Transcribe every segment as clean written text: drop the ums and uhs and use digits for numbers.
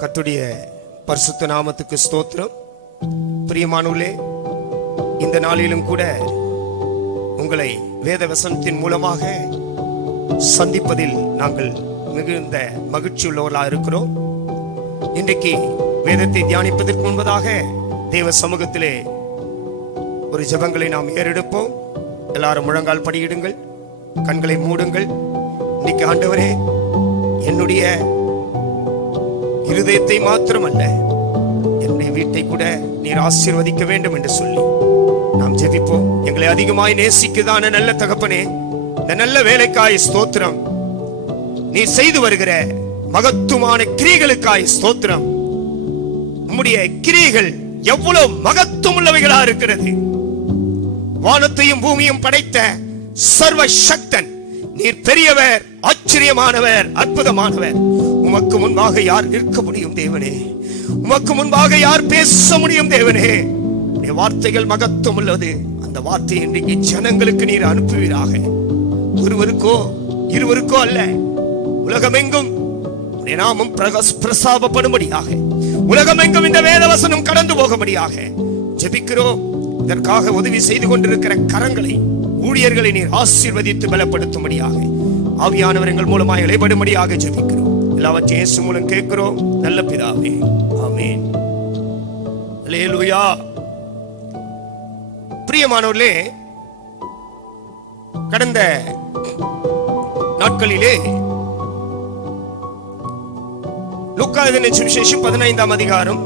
கர்த்தருடைய பரிசுத்த நாமத்துக்கு ஸ்தோத்திரம். பிரியமானவர்களே, இந்த நாளிலும் கூட உங்களை வேத வசனத்தின் மூலமாக சந்திப்பதில் நாங்கள் மிகுந்த மகிழ்ச்சி உள்ளவர்களாக இருக்கிறோம். இன்றைக்கு வேதத்தை தியானிப்பதற்கு முன்பதாக தேவ சமூகத்திலே ஒரு ஜெபங்களை நாம் ஏறெடுப்போம். எல்லாரும் முழங்கால் படியிடுங்கள், கண்களை மூடுங்கள். இன்னைக்கு ஆண்டவரே, என்னுடைய இருதயத்தை மாத்திரமல்ல, என்னுடைய வீட்டை கூட நீர் ஆசீர்வதிக்க வேண்டும் என்று சொல்லி நாம் ஜெபிப்போம். எங்களை அதிகமாய் நேசிக்குதான நல்ல தகப்பனே, இந்த நல்ல வேலைக்காய் ஸ்தோத்திரம். நீ செய்து வருகிற மகத்துவமான கிரியைகளுக்காய் ஸ்தோத்திரம். உம்முடைய கிரியைகள் எவ்வளவு மகத்துவம் உள்ளவைகளா இருக்கிறது. வானத்தையும் பூமியும் படைத்த சர்வ சக்தன் நீர் பெரியவர், ஆச்சரியமானவர், அற்புதமானவர். உமக்கு முன்பாக யார் நிற்க முடியும் தேவனே? உமக்கு முன்பாக யார் பேச முடியும் தேவனே? உடைய வார்த்தைகள் மகத்துவம் உள்ளது. அந்த வார்த்தையை இன்றைக்கு ஜனங்களுக்கு நீர் அனுப்புவீராக. ஒருவருக்கோ இருவருக்கோ அல்ல, உலகமெங்கும் உடைய நாமம் பிரசாபப்படும்படியாக, உலகமெங்கும் இந்த வேதவசனம் கடந்து போகும்படியாக ஜெபிக்கிறோம். இதற்காக உதவி செய்து கொண்டிருக்கிற கரங்களை, ஊழியர்களை நீர் ஆசீர்வதித்து பலப்படுத்தும்படியாக, ஆவியானவர் எங்கள் மூலமாக இளைபடும்படியாக ஜெபிக்கிறோம். எல்லாவற்றையும் இயேசு மூலம் கேட்கிறோம் நல்ல பிதாவே, ஆமென். அல்லேலூயா. பிரியமானவர்களே, கடந்த நாட்களிலே லூக்கா எழுதின சுவிசேஷம் 15ஆம் அதிகாரம்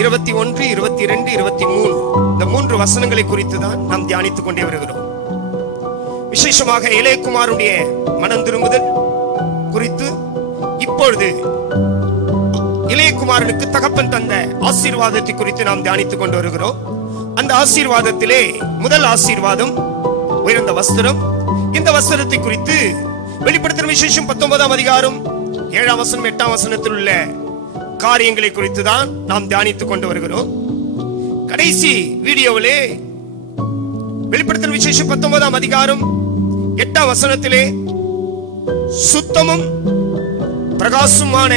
21, 22, 23 இந்த 3 வசனங்களை குறித்து தான் நாம் தியானித்துக் கொண்டே வருகிறோம். விசேஷமாக இளையகுமாரனுடைய மனம் திரும்புதல் குறித்து, இப்பொழுது இளையகுமாரனுக்கு தகப்பன் தந்த ஆசீர்வாதத்தை குறித்து நாம் தியானித்துக் கொண்டு வருகிறோம். அந்த ஆசீர்வாதத்திலே முதல் ஆசீர்வாதம் உயர்ந்த வஸ்திரம். இந்த வஸ்திரத்தை குறித்து வெளிப்படுத்தின விசேஷம் 19ஆம் அதிகாரம் 7ஆம் வசனம் 8ஆம் வசனத்தில் உள்ள காரியங்களை குறித்து தான் நாம் தியானித்துக் கொண்டு வருகிறோம். கடைசி வீடியோவிலே வெளிப்படுத்தின விசேஷம் 19ஆம் அதிகாரம் 8ஆம் வசனத்திலே சுத்தமும் பிரகாசமான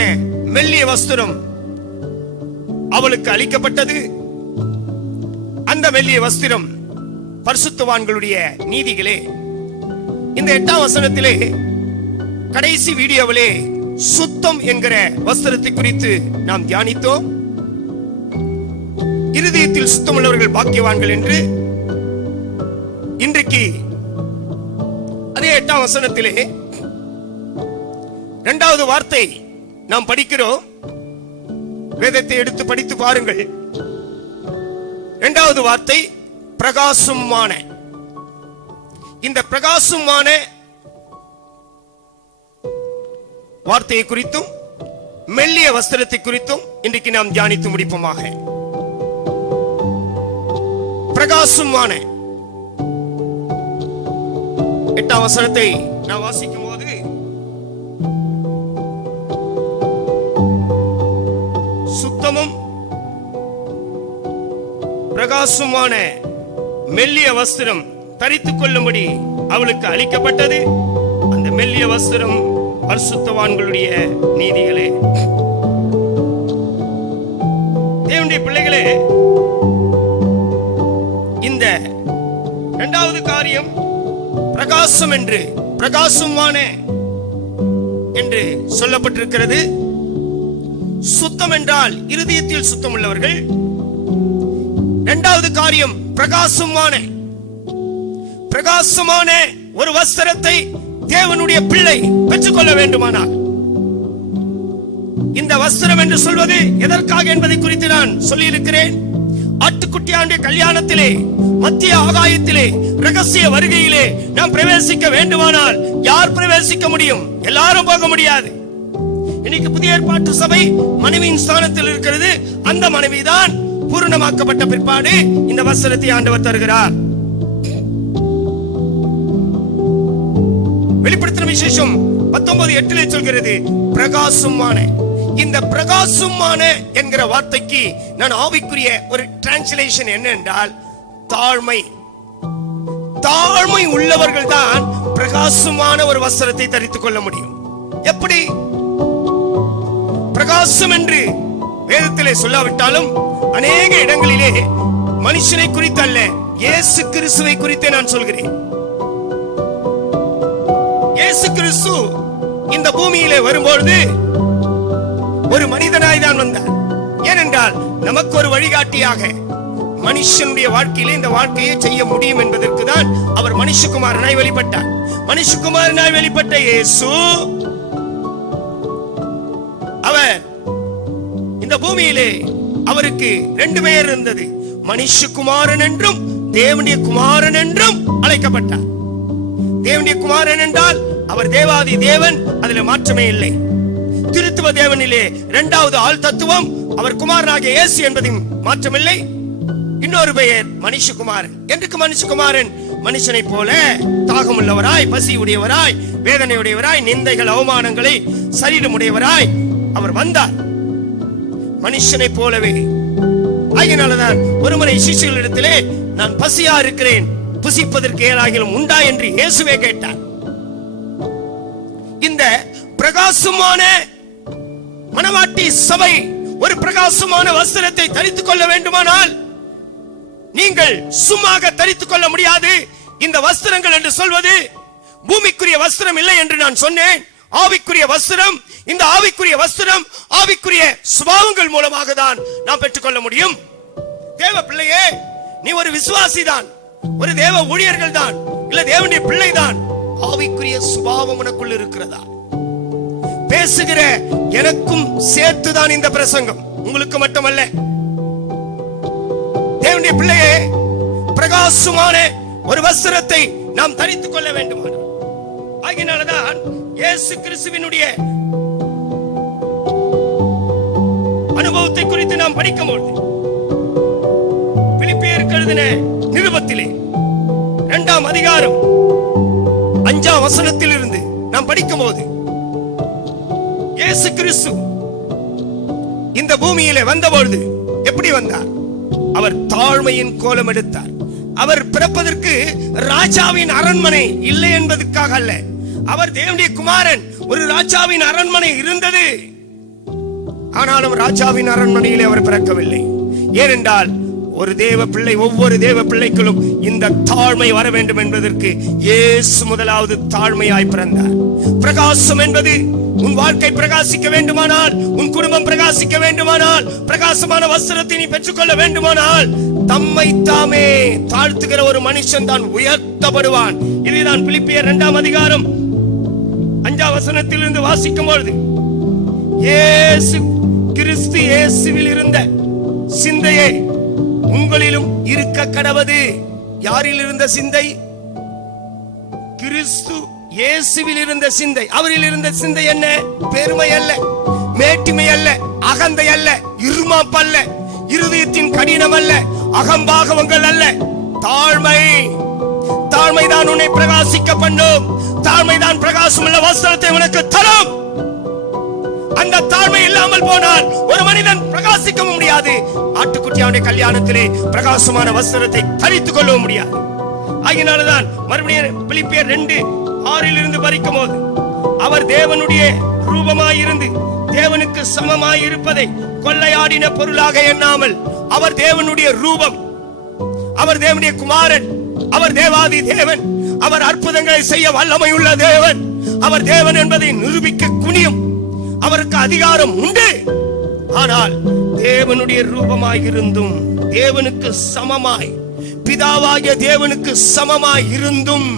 மெல்லிய வஸ்திரம் அவளுக்கு அளிக்கப்பட்டது. அந்த மெல்லிய வஸ்திரம் பரிசுத்தவான்களுடைய நீதிகளே. இந்த 8ஆம் வசனத்திலே கடைசி வீடியோவிலே சுத்தம் என்கிற வஸ்திரத்தை குறித்து நாம் தியானித்தோம். இருதயத்தில் சுத்தம் உள்ளவர்கள் பாக்கியவான்கள் என்று. இன்றைக்கு அதே 8ஆம் வசனத்திலே 2வது வார்த்தை நாம் படிக்கிறோம். வேதத்தை எடுத்து படித்து பாருங்கள். 2வது வார்த்தை பிரகாசமான. இந்த பிரகாசமான வார்த்தையை குறித்தும் மெல்லிய வஸ்திரத்தை குறித்தும் இன்றைக்கு நாம் தியானித்து முடிப்போமாக. பிரகாசமான 8ஆம் வசனத்தை நாம் வாசிக்கும் போது, சுத்தமும் பிரகாசமான மெல்லிய வஸ்திரம் தரித்துக் கொள்ளும்படி அவளுக்கு அளிக்கப்பட்டது. அந்த மெல்லிய வஸ்திரம் பரிசுத்தவான்களுடைய நீதிகளே. தேவனுடைய பிள்ளைகளே, இந்த 2வது காரியம் பிரகாசம் என்று, பிரகாசமான என்று சொல்லப்பட்டிருக்கிறது. சுத்தம் என்றால் இருதயத்தில் சுத்தம் உள்ளவர்கள். 2வது காரியம் பிரகாசமான. பிரகாசமான ஒரு வஸ்திரத்தை தேவனுடைய பிள்ளை பெற்றுக்கொள்ள வேண்டுமானால், இந்த வஸ்திரம் என்று சொல்வது எதற்காக என்பதை குறித்து நான் சொல்லி இருக்கிறேன். ஆட்டுக்குட்டியானுடைய கல்யாணத்திலே, மத்திய ஆகாயத்திலே, ரகசிய வருகையிலே நாம் பிரவேசிக்க வேண்டுமானால் யார் பிரவேசிக்க முடியும்? எல்லாரும் போக முடியாது. இன்னைக்கு புதிய ஏற்பாட்டு சபை மனைவியின் ஸ்தானத்தில் இருக்கிறது. அந்த மனைவிதான் பூரணமாக்கப்பட்ட பிற்பாடு இந்த வஸ்திரத்தை ஆண்டவர் தருகிறார். வெளிப்படுத்தின விசேஷம் 19:8 சொல்கிறது பிரகாசமான. இந்த பிரகாசமான என்கிற வார்த்தைக்கு நான் ஆவிக்குரிய ஒரு டிரான்ஸ்லேஷன் என்ன என்றால் தாழ்மை. தாழ்மை உள்ளவர்கள் தான் பிரகாசமான ஒரு வஸ்திரத்தை தரித்துக் கொள்ள முடியும். எப்படி? பிரகாசம் என்று வேதத்திலே சொல்லாவிட்டாலும் அநேக இடங்களிலே மனுஷனை குறித்தல்ல, இயேசு கிறிஸ்துவை குறித்தே நான் சொல்கிறேன். இயேசு கிறிஸ்து இந்த பூமியிலே வரும்பொழுது ஒரு மனிதனாய் தான் வந்தார். ஏனென்றால் நமக்கு ஒரு வழிகாட்டியாக மனுஷனுடைய வாழ்க்கையிலே இந்த வாழ்க்கையை செய்ய முடியும் என்பதற்கு தான் அவர் மனுஷகுமாரனாய் வெளிப்பட்டார். மனுஷகுமாரனாய் வெளிப்பட்ட இயேசு அவர் இந்த பூமியிலே அவருக்கு 2 பெயர் இருந்தது. மனுஷகுமாரன் என்றும் தேவனுடைய குமாரன் என்றும் அழைக்கப்பட்டார். தேவனுடைய குமாரன் என்றால் அவர் தேவாதி தேவன், அதில் மாற்றமே இல்லை. திருத்துவ தேவனிலே 2வது ஆள் தத்துவம் அவர் குமாரனாகிய இயேசு என்பதில் மாற்றமில்லை. இன்னொரு பெயர் மனுஷகுமாரன். என்றுக்கு மனுஷகுமாரன் மனுஷனை போல தாகமுள்ளவராய், பசி உடையவராய், வேதனை உடையவராய், நிந்தைகள் அவமானங்களை சரீரமுடையவராய் அவர் வந்தார், மனுஷனை போலவே. ஆகையினால்தான் ஒருமுறை சிஷ்யர்களிடத்திலே, நான் பசியா இருக்கிறேன், புசிப்பதற்கு ஏதாகிலும் உண்டா என்று இயேசுவே கேட்டார். இந்த பிரகாசமான மணவாட்டி சபை ஒரு பிரகாசமான வஸ்திரத்தை தரித்துக் கொள்ள வேண்டுமானால் நீங்கள் சும்மாக தரித்துக் கொள்ள முடியாது. இந்த வஸ்திரங்கள் என்று சொல்வது பூமிக்குரிய வஸ்திரம் இல்லை என்று நான் சொன்னேன். ஆவிக்குரிய வஸ்திரம். இந்த ஆவிக்குரிய வஸ்திரம் ஆவிக்குரிய சுபாவங்கள் மூலமாக தான் நாம் பெற்றுக்கொள்ள முடியும். தேவ பிள்ளையே, நீ ஒரு விசுவாசி தான், ஒரு தேவ ஊழியர்கள் தான், இல்ல தேவனுடைய பிள்ளை தான். ஆவிக்குரிய சுபாவம் உனக்குள் இருக்கிறதா? பேசுகிற எனக்கும் சேர்த்துதான் இந்த பிரசங்கம், உங்களுக்கு மட்டுமல்ல. தேவனுடைய பிள்ளையே, பிரகாசமான ஒரு வஸ்திரத்தை நாம் தரித்துக் கொள்ள வேண்டும். ஆகையினால்தான் இயேசு கிறிஸ்துவினுடைய அனுபவத்தை குறித்து நாம் படிக்கும்போது, பிலிப்பியருக்கு எழுதின நிருபத்திலே 2ஆம் அதிகாரம் 5ஆம் வசனத்தில் இருந்து நாம் படிக்கும்போது, இயேசு கிறிஸ்து இந்த பூமியிலே வந்தபொழுது எப்படி வந்தார்? அவர் தாழ்மையின் கோலம் எடுத்தார். அவர் பிறப்பதற்கு ராஜாவின் அரண்மனை இல்லை என்பதற்காக அல்ல. அவர் தேவனுடைய குமாரன். ஒரு ராஜாவின் அரண்மனை இருந்தது. ஆனாலும் ராஜாவின் அரண்மனையிலே அவர் பிறக்கவில்லை. ஏனென்றால் ஒரு தேவ பிள்ளை, ஒவ்வொரு தேவ பிள்ளைக்குள்ளும் இந்த தாழ்மை வர வேண்டும் என்பதற்கு இயேசு முதலாவது தாழ்மையாய் பிறந்தார். பிரகாசம் என்பது உன் வாழ்க்கை பிரகாசிக்க வேண்டுமானால், உன் குடும்பம் பிரகாசிக்க வேண்டுமானால், பிரகாசமான வஸ்திரத்தை நீ பெற்றுக்கொள்ள வேண்டுமானால், தம்மை தாமே தாழ்த்துகிற ஒரு மனுஷன் தான் உயர்த்தப்படுவான். இதுதான் பிலிப்பியர் 2ஆம் அதிகாரம் 5ஆம் வசனத்திலிருந்து வாசிக்கும் பொழுது, இயேசு கிறிஸ்து இயேசுவில் இருந்த சிந்தையே உங்களிலும் இருக்க கடவது. யாரில் இருந்த சிந்தை? கிறிஸ்து இயேசுவில் இருந்த சிந்தை. அவரில் இருந்த சிந்தை என்ன? பெருமை அல்ல, மேட்டிமை அல்ல, அகந்தை அல்ல, இருமாப்பு அல்ல, இருதயத்தின் கடினம் அல்ல, அகம்பாகவங்கள் அல்ல, தாழ்மை. தாழ்மைதான் உன்னை பிரகாசிக்க பண்ணும். தாழ்மைதான் பிரகாசம் உள்ள வஸ்திரத்தை உனக்கு தரும். அந்த தாழ்மை இல்லாமல் போனால் ஒரு மனிதன் பிரகாசிக்கவும் முடியாது. ஆட்டுக்குட்டியாவுடைய கல்யாணத்திலே பிரகாசமான வஸ்திரத்தை தரித்துக் கொள்ளவும் முடியாது. ஆகினால்தான் மறுபடியும் பிலிப்பியர் 2:6 இருந்து படிக்கும் போது, அவர் தேவனுடைய ரூபமாயிருந்து தேவனுக்கு சமமாய் இருப்பதை கொள்ளையாடின பொருளாக எண்ணாமல், அவர் தேவனுடைய ரூபம், அவர் தேவனுடைய குமாரன், அவர் தேவாதி தேவன், அவர் அற்புதங்களை செய்ய வல்லமை உள்ள தேவன், அவர் தேவன் என்பதை நிரூபிக்க குனியும் அவருக்கு அதிகாரம் உண்டு. ஆனால் தேவனுடைய ரூபமாய் இருந்தும், தேவனுக்கு சமமாய், பிதாவாகிய தேவனுக்கு சமமாய் இருந்தும்,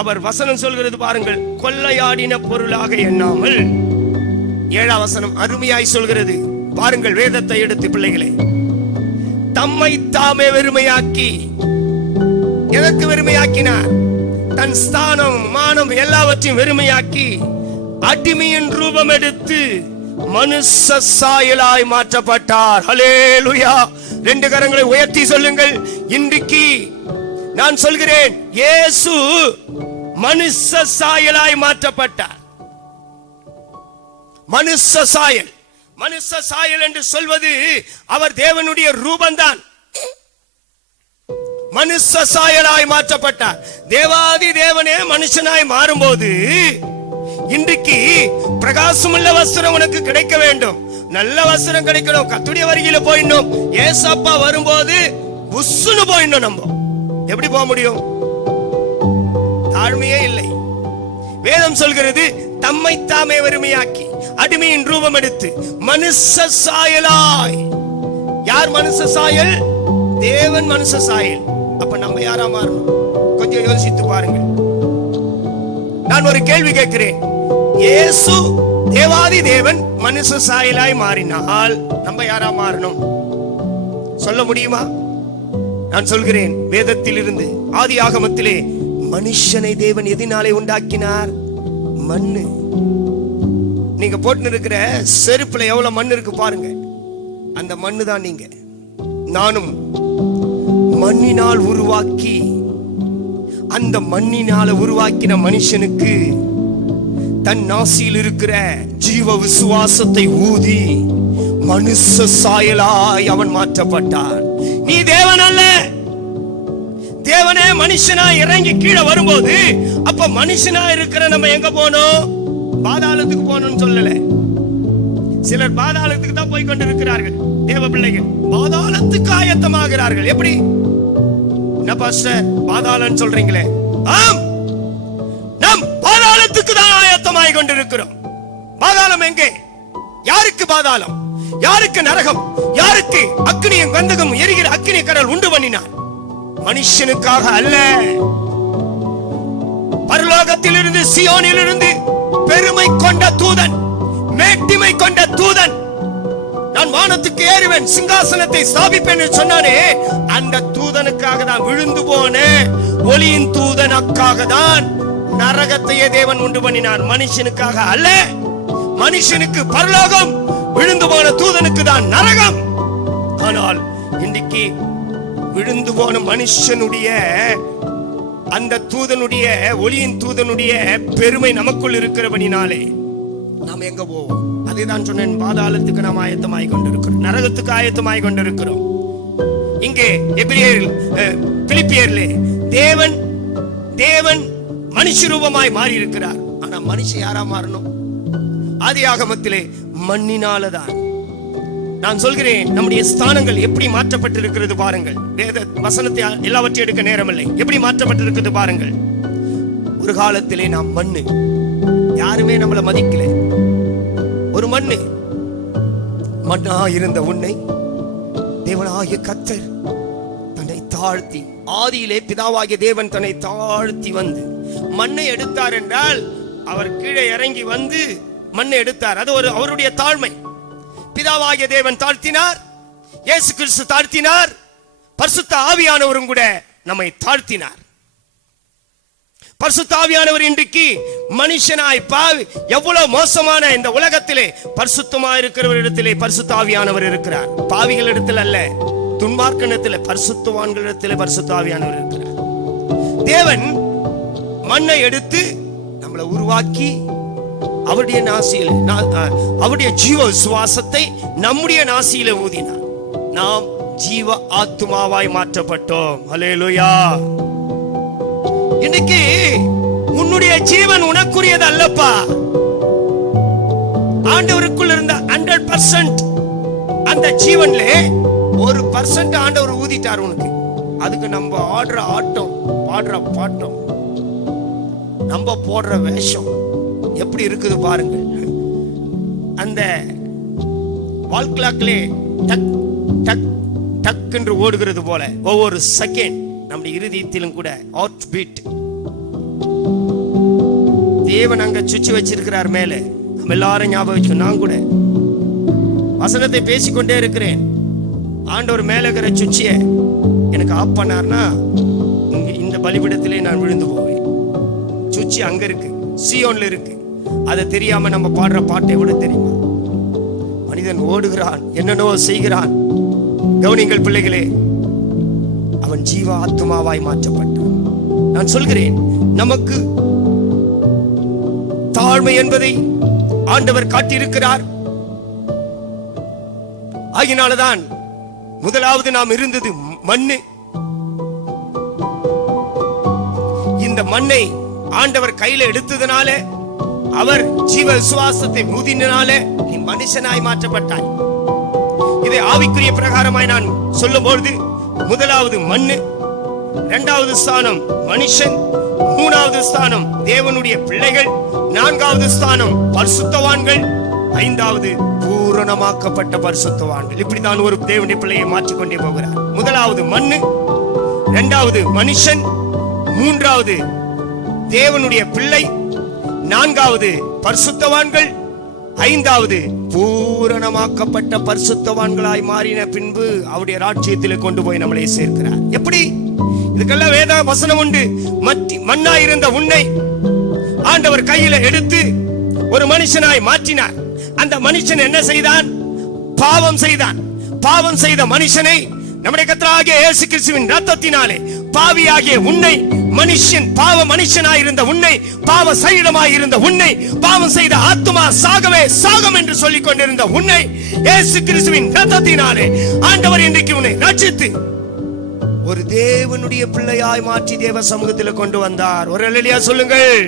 அவர் வசனம் சொல்கிறது பாருங்கள், கொள்ளையாடின பொருளாக எண்ணாமல். 7ஆம் வசனம் அருமையாய் சொல்கிறது பாருங்கள், வேதத்தை எடுத்து பிள்ளைகளே, தம்மை தாமே வெறுமையாக்கி. எதற்கு வெறுமையாக்கினார்? தன் ஸ்தானம், மானம் எல்லாவற்றையும் வெறுமையாக்கி அடிமையின் ரூபம் எடுத்து மனுஷ சாயலாய் மாற்றப்பட்டார். ஹல்லேலூயா! 2 கரங்களை உயர்த்தி சொல்லுங்கள். இன்றைக்கு நான் சொல்கிறேன், இயேசு மனுஷ சாயலாய் மாற்றப்பட்டார். மனுஷ சாயல். மனுஷ சாயல் என்று சொல்வது அவர் தேவனுடைய ரூபம்தான். மனுஷ சாயலாய் மாற்றப்பட்டார். தேவாதி தேவனே மனுஷனாய் மாறும்போது இன்றைக்கு பிரகாசமுள்ள வஸ்திரம் உனக்கு கிடைக்க வேண்டும். நல்ல வஸ்திரம் கிடைக்கணும். கர்த்தருடைய வருகையில போயிடணும். ஏசப்பா வரும்போது புஸ்ஸுன்னு போயிடணும். நம்ம எப்படி போக முடியும்? தாழ்மையே இல்லை. வேதம் சொல்கிறது, தம்மை தாமே வெறுமையாக்கி அடிமையின் ரூபம் எடுத்து மனுஷ சாயலாய். யார் மனுஷ சாயல்? தேவன் மனுஷ சாயல். அப்ப நம்ம யாரா மாறணும்? கொஞ்சம் யோசித்து பாருங்க. நான் ஒரு கேள்வி கேட்கிறேன். இயேசு தேவாதி தேவன் மனுஷ சாயலாய் மாறினால் நம்ம யாரா மாறணும்? சொல்ல முடியுமா? நான் சொல்கிறேன், வேதத்தில் இருந்து ஆதி ஆகமத்திலே மனுஷனை தேவன் எதினாலே உண்டாக்கினார்? மண்ணு. நீங்க போட்டு இருக்கிற செருப்புல எவ்வளவு மண் இருக்கு பாருங்க. அந்த மண்ணு தான் நீங்க. நானும் மண்ணினால் உருவாக்கி, அந்த மண்ணினால உருவாக்கின மனுஷனுக்கு தன் நாசியில் இருக்கிற ஜீவ விசுவாசத்தை ஊதி மனுஷ சாயலாய் அவன் மாற்றப்பட்டான். நீ தேவன் அல்ல. தேவனே மனுஷனா இறங்கி கீழே வரும்போது, அப்ப மனுஷனா இருக்கிற நம்ம எங்க போனோம்? பாதாளத்துக்கு போகணும்னு சொல்லல. சிலர் பாதாளத்துக்கு தான் போய் கொண்டிருக்கிறார்கள். தேவ பிள்ளைகள் பாதாளத்துக்கு ஆயத்தமாகிறார்கள். எப்படி? என்ன பாஸ்டர் பாதாளம் சொல்றீங்களே? ஆம், நாம் பாதாளத்துக்கு தான் ஆயத்தமாய் கொண்டிருக்கிறோம். பாதாளம் எங்கே? யாருக்கு பாதாளம்? யாருக்கு நரகம்? யாருக்கு அக்னியும் கந்தகம் எரிகிற அக்னி கடல் உண்டு பண்ணினார்? மனுஷனுக்காக அல்ல. பரலோகத்திலிருந்து சீயோனிலிருந்து பெருமை கொண்ட தூதன், மேட்டிமை கொண்ட தூதன், நான் வானத்துக்கு ஏறுவேன், சிங்காசனத்தை ஸ்தாபிப்பேன் சொன்னானே, அந்த தூதனுக்காக தான், விழுந்து போன ஒளியின் தூதனுக்காக தான் நரகத்தையே தேவன் உண்டு பண்ணினார். மனுஷனுக்காக அல்ல. மனுஷனுக்கு பரலோகம், விழுந்து போன தூதனுக்கு தான் நரகம். ஆனால் இன்றைக்கு விழுந்து போன மனுஷனுடைய அந்த தூதனுடைய, ஒளியின் தூதனுடைய பெருமை நமக்குள் இருக்கிறபடினாலே நாம் எங்க போவோம்? அதை தான் சொன்னேன். பாதாளத்துக்கு நாம் ஆயத்தமாய் கொண்டிருக்கிறோம், நரகத்துக்கு ஆயத்தமாய் கொண்டிருக்கிறோம். இங்கே பிலிப்பியர்ல தேவன் தேவன் மனுஷ ரூபமாய் மாறி இருக்கிறார். ஆனா மனுஷன் யாரா மாறணும்? ஆதி ஆகமத்திலே மண்ணினாலதான். நான் சொல்கிறேன், நம்முடைய ஸ்தானங்கள் எப்படி மாற்றப்பட்டிருக்கிறது பாருங்கள். வேத வசனத்தை எல்லாவற்றையும் எடுக்க நேரமில்லை. எப்படி மாற்றப்பட்டிருக்கிறது பாருங்கள். ஒரு காலத்திலே நாம் மண்ணு, யாருமே நம்மளை மதிக்கல. ஒரு மண்ணு. மண்ணா இருந்த உன்னை தேவனாகிய கர்த்தர் தன்னை தாழ்த்தி, ஆதியிலே பிதாவாகிய தேவன் தன்னை தாழ்த்தி வந்து மண்ணை எடுத்தார் என்றால், அவர் கீழே இறங்கி வந்து மண்ணை எடுத்தார். அது ஒரு அவருடைய தாழ்மை. பிதாவாகிய தேவன் தாழ்த்தினார், இயேசு கிறிஸ்து தாழ்த்தினார், பரிசுத்த ஆவியானவரும் கூட நம்மை தாழ்த்தினார். பரிசுத்த ஆவியானவர் இன்றைக்கு மனுஷனாய் பாவி, எவ்வளவு மோசமான இந்த உலகத்திலே பரிசுத்தமாய் இருக்கிறவரிடத்திலே பரிசுத்த ஆவியானவர் இருக்கிறார். பாவிகளிடத்தில் அல்ல, துன்மார்க்கனிடத்தில், பரிசுத்தவான்களிடத்திலே பரிசுத்த ஆவியானவர் இருக்கிறார். தேவன் மண்ணை எடுத்து நம்மளை உருவாக்கி அவருடைய நாசியில், அவருடைய ஜீவ விசுவாசத்தை நம்முடைய நாசியில ஊதினார். நாம் ஜீவ ஆத்துமாவாய் மாற்றப்பட்டோம். ஹல்லேலூயா. இன்னைக்கு உன்னுடைய ஜீவன் உனக்குரியது அல்லப்பா. ஆண்டவருக்குள் இருந்த 100% அந்த ஜீவன்ல 1% ஆண்டவர் ஊதிட்டார் உனக்கு. அதுக்கு நம்ம ஆடுற ஆட்டம், பாடுற பாட்டம், நம்ம போடுற வேஷம் எப்படி இருக்குது பாருங்கள். அந்த வால் கிளாக்லே டக் டக் டக் என்று ஓடுகிறது போல ஒவ்வொரு செகண்ட் நம்முடைய இருதயத்திலும் கூட ஹார்ட் பீட் தேவன் அங்க சுச்சி வச்சிருக்கிறார் மேலே. நம்ம எல்லாரும் ஞாபகம் வச்சுக்கணும். நான் கூட வசனத்தை பேசிக்கொண்டே இருக்கிறேன். ஆண்டவர் மேல இருக்கிற சுச்சியை எனக்கு ஆஃப் பண்ணார்னா இந்த பலிபீடத்திலே நான் விழுந்து போவேன். சுச்சி அங்க இருக்கு, சீயோன்ல இருக்கு. அதை தெரியாம நம்ம பாடுற பாட்டை விட தெரியுமா? மனிதன் ஓடுகிறான், என்னென்னோ செய்கிறான். கவனிங்கள் பிள்ளைகளே, அவன் ஜீவ ஆத்மாவாய் மாற்றப்பட்டான். நான் சொல்கிறேன், நமக்கு தாழ்மை என்பதை ஆண்டவர் காட்டியிருக்கிறார். ஆகினால்தான் முதலாவது நாம் இருந்தது மண்ணு. இந்த மண்ணை ஆண்டவர் கையில எடுத்ததுனால அவர் ஜீவ விசுவாசத்தை ஊதினாலே நீ மனுஷனாய் மாற்றப்பட்டாய். இதை ஆவிக்குரிய பிரகாரமாய் நான் சொல்லும்போது, முதலாவது மண்ணு, இரண்டாவது ஸ்தானம் மனுஷன், மூணாவது ஸ்தானம் தேவனுடைய பிள்ளைகள், நான்காவது ஸ்தானம் பரிசுத்தவான்கள், ஐந்தாவது பூரணமாக்கப்பட்ட பரிசுத்தவான்கள். இப்படித்தான் ஒரு தேவனுடைய பிள்ளையை மாற்றிக்கொண்டே போகிறார். முதலாவது மண்ணு, இரண்டாவது மனுஷன், மூன்றாவது தேவனுடைய பிள்ளை, நான்காவது பரிசுத்தவான்கள், ஐந்தாவது பூரணமாக்கப்பட்ட பரிசுத்தவான்களாய் மாறின பின்பு அவருடைய ராஜ்யத்திலே கொண்டு போய் நம்மளை சேர்க்கிறார். எப்படி? இதுக்கெல்லாம் வேத வசனம் உண்டு. மண்ணாயிருந்த உன்னை ஆண்டவர் கையில எடுத்து ஒரு மனுஷனாய் மாற்றினார். அந்த மனுஷன் என்ன செய்தான்? பாவம் செய்தான். பாவம் செய்த மனுஷனை நம்முடைய கர்த்தராகிய இயேசு கிறிஸ்துவின் இரத்தத்தினாலே பாவியாகிய உன்னை, மனுஷன் பாவ மனுஷனாயிருந்த உன்னை, பாவ சரீரமாயிருந்த உன்னை, பாவம் செய்த ஆத்துமா சாகவே சாகம் என்று சொல்லிக் கொண்டிருந்த உன்னை இயேசு கிறிஸ்துவின் இரத்தத்தினாலே ஆண்டவர் இன்றைக்கு உன்னை ரட்சித்து ஒரு தேவனுடைய பிள்ளையாய் மாற்றி தேவ சமூகத்தில் கொண்டு வந்தார். ஒரு அல்லேலூயா சொல்லுங்கள்.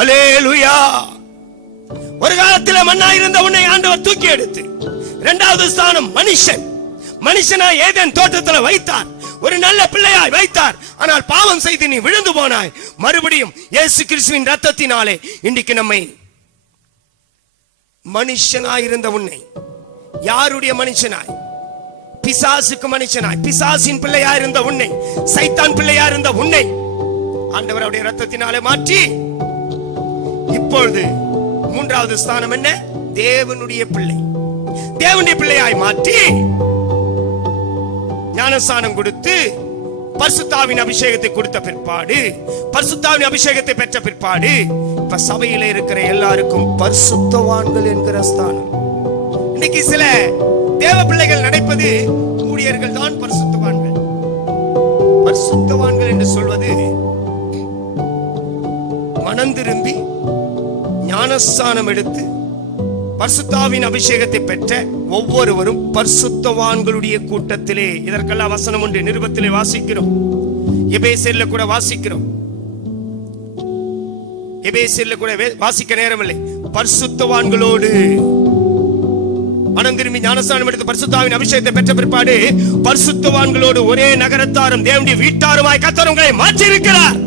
அல்லேலூயா. ஒரு காலத்தில் மண்ணாயிருந்த உன்னை ஆண்டவர் தூக்கி எடுத்து இரண்டாவது ஸ்தானம் மனுஷன், மனுஷனாய் ஏதேன் தோட்டத்தில் வைத்தார். ஒரு நல்ல பிள்ளையாய் வைத்தார். ஆனால் பாவம் செய்து நீ விழுந்து போனாய். மறுபடியும் இயேசு கிறிஸ்துவின் இரத்தத்தினாலே இன்றைக்கு நம்மை மனுஷனாயிருந்த உன்னை, யாருடைய மனுஷனாய்? பிசாசுக்கு மனுஷனாய், பிசாசின் பிள்ளையாயிருந்த உன்னை, சைத்தான் பிள்ளையாயிருந்த உன்னை ஆண்டவர் அவருடைய இரத்தத்தினாலே மாற்றி இப்பொழுது மூன்றாவது ஸ்தானம் என்ன? தேவனுடைய பிள்ளை, தேவனுடைய பிள்ளையாய் மாற்றி ஞானஸ்நானம் கொடுத்து பரிசுத்தாவின் அபிஷேகத்தை கொடுத்த பிற்பாடு, பரிசுத்தாவின் அபிஷேகத்தை பெற்ற பிற்பாடு இப்ப சபையில இருக்கிற எல்லாருக்கும் பரிசுத்தவான்கள் என்கிற ஸ்தானம். இன்னைக்கு சில தேவ பிள்ளைகள் நினைப்பது ஊழியர்கள் தான் பரிசுத்தவான்கள். பரிசுத்தவான்கள் என்று சொல்வது மனம் திரும்பி ஞானஸ்நானம் எடுத்து பரிசுத்தாவின் அபிஷேகத்தை பெற்ற ஒவ்வொருவரும் பரிசுத்தவான்களுடைய கூட்டத்திலே. இதற்கெல்லாம் வசனம் உண்டு. நிருபத்திலே வாசிக்கிறோம், எபேசியர்ல கூட வாசிக்கிறோம். எபேசியர்ல கூட வாசிக்க நேரமில்லை. பரிசுத்தவான்களோடு மனம் திரும்பி ஞானஸ்நானம் எடுத்து பரிசுத்தாவின் அபிஷேகத்தை பெற்ற பிற்பாடு பரிசுத்தவான்களோடு ஒரே நகரத்தாரும் தேவனுடைய வீட்டாருமாய் கர்த்தர் உங்களை மாற்றி இருக்கிறார்.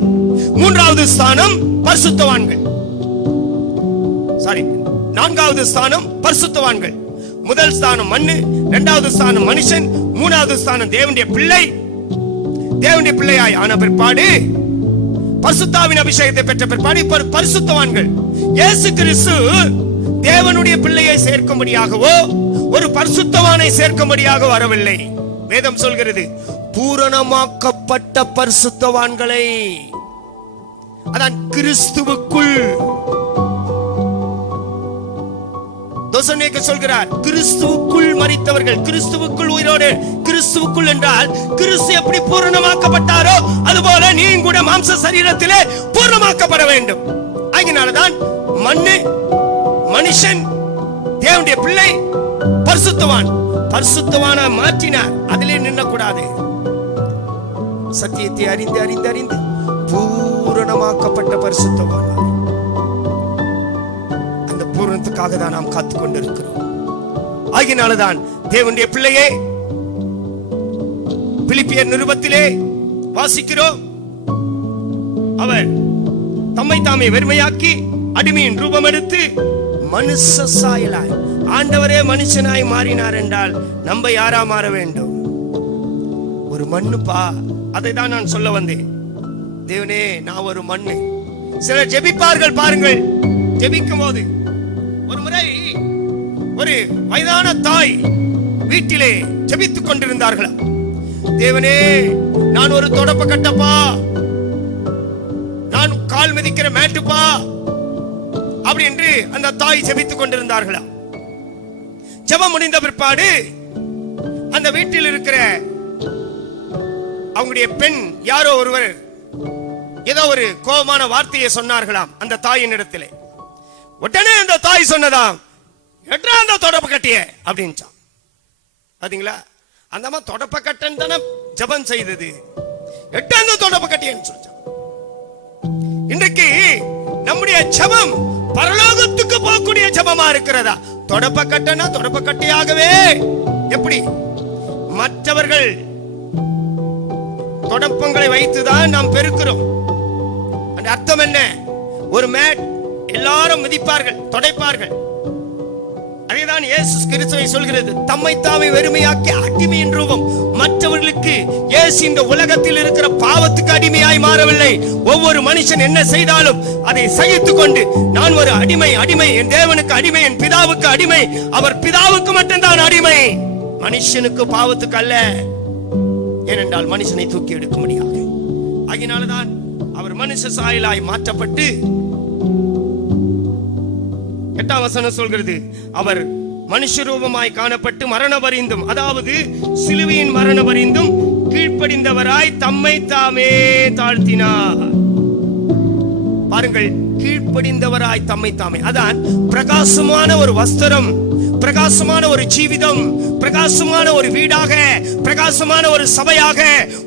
மூன்றாவது ஸ்தானம் பரிசுத்தவான்கள். சாரி, நான்காவது ஸ்தானம் பரிசுத்தவான்கள். முதல் ஸ்தானம் மண்ணு, இரண்டாவது ஸ்தானம் மனுஷன், மூணாவது ஸ்தானம் தேவனுடைய பிள்ளை. தேவனுடைய பிள்ளையாய் ஆன பிற்பாடு பரிசுத்தாவின் அபிஷேகத்தை பெற்ற பிற்பாடு பரிசுத்தவான்கள். இயேசு கிறிஸ்து தேவனுடைய பிள்ளையை சேர்க்கும்படியாகவோ ஒரு பரிசுத்தவானை சேர்க்கும்படியாக வரவில்லை. வேதம் சொல்கிறது பூரணமாக்கப்பட்ட பரிசுத்தவான்களை. அதான் கிறிஸ்துவுக்குள் சொல்கிறார். கிறிஸ்துவுக்குள் மரித்தவர்கள், கிறிஸ்துவுக்குள் உயிரோடு. கிறிஸ்துவுக்குள் என்றால் கிறிஸ்து எப்படி பூரணமாக்கப்பட்டாரோ அதுபோல நீ கூட மாம்ச சரீரத்திலே பூரணமாக்கப்பட வேண்டும். அதனாலதான் மண்ணு, மனுஷன், தேவனுடைய பிள்ளை, பரிசுத்தவான். பரிசுத்தவான மாற்றினார். அதிலே நின்னக்கூடாது. சத்தியத்தை அறிந்து அறிந்து அறிந்து பூரணமாக்கப்பட்ட பரிசுத்தவான். பூரணத்துக்காக தான் நாம் காத்துக் கொண்டிருக்கிறோம். ஆகினால்தான் தேவனுடைய பிள்ளையே, பிலிப்பியர் நிருபத்திலே வாசிக்கிறோம், அவர் தம்மை தாமே வெறுமையாக்கி அடிமையின் ரூபம் எடுத்து மனுஷ சாயலாய், ஆண்டவரே மனுஷனாய் மாறினார் என்றால் நம்ம யாரா மாற வேண்டும்? ஒரு மண்ணுப்பா. அதை தான் நான் சொல்ல வந்தேன். தேவனே, நான் ஒரு மண்ணு. சிலர் ஜெபிப்பார்கள் பாருங்கள். ஜெபிக்கும் போது ஒரு முறை ஒரு வயதான தாய் வீட்டிலே ஜெபித்துக் கொண்டிருந்தார்கள். தேவனே, நான் ஒரு தொடப்ப கட்டப்பா, நான் கால் மிதிக்கிற மேட்டுப்பா அப்படி என்று அந்த தாய் ஜெபித்துக் கொண்டிருந்தார்களா. ஜெபம் முடிந்த பிற்பாடு அந்த வீட்டில் இருக்கிற அவங்களுடைய பெண் யாரோ ஒருவர் ஏதோ ஒரு கோபமான வார்த்தையை சொன்னார்களாம் அந்த தாயின் இடத்திலே. உடனே அந்த தாய் சொன்னதாம், எட்ரா அந்த தொடப்ப கட்டிய அப்படின்னு. பாத்தீங்களா, அந்த அம்மா தொடப்ப கட்டன் தானே ஜெபம் செய்தது. எட்டாந்த தொடப்ப கட்டியன்னு சொல்றான். இன்றைக்கு நம்முடைய ஜெபம் பரலோகத்துக்கு போகக்கூடிய ஜெபமா இருக்கிறதா? தொடப்பக்கட்டனா தொடப்பக்கட்டையாகவே. எப்படி மற்றவர்கள் தொடப்பங்களை வைத்துதான் நாம் பெருக்கிறோம். அந்த அர்த்தம் என்ன? ஒரு மேட் எல்லாரும் மிதிப்பார்கள், தொடைப்பார்கள். அதேதான் இயேசு கிறிஸ்துவை சொல்கிறது, தம்மை தாமே வெறுமையாக்கி அடிமையின் ரூபம். மற்றவர்களுக்கு இயேசு இந்த உலகத்தில் இருக்கிற பாவத்துக்கு அடிமையாய் மாறவில்லை. ஒவ்வொரு மனுஷன் என்ன செய்தாலும் அதை சகித்துக் கொண்டு, நான் ஒரு அடிமை, என் தேவனுக்கு அடிமை, என் பிதாவுக்கு அடிமை. அவர் பிதாவுக்கு மட்டும்தான் அடிமை, மனுஷனுக்கு பாவத்துக்கு அல்ல. ஏனென்றால் மனுஷனை தூக்கி எடுக்கும்படியாக. ஆகினால்தான் அவர் மனுஷ சாயலாய் மாற்றப்பட்டு, 8ஆம் வசனம் சொல்கிறது, அவர் மனுஷ ரூபமாய் காணப்பட்டு மரண பரிந்தும், அதாவது சிலுவையின் மரண பரிந்தும் கீழ்ப்படிந்தவராய் தம்மை தாமே தாழ்த்தினார். பாருங்கள், கீழ்ப்படிந்தவராய் தம்மை தாமே. அதான் பிரகாசமான ஒரு வஸ்திரம், பிரகாசமான ஒரு ஜீவிதம், பிரகாசமான ஒரு வீடாக, பிரகாசமான ஒரு சபையாக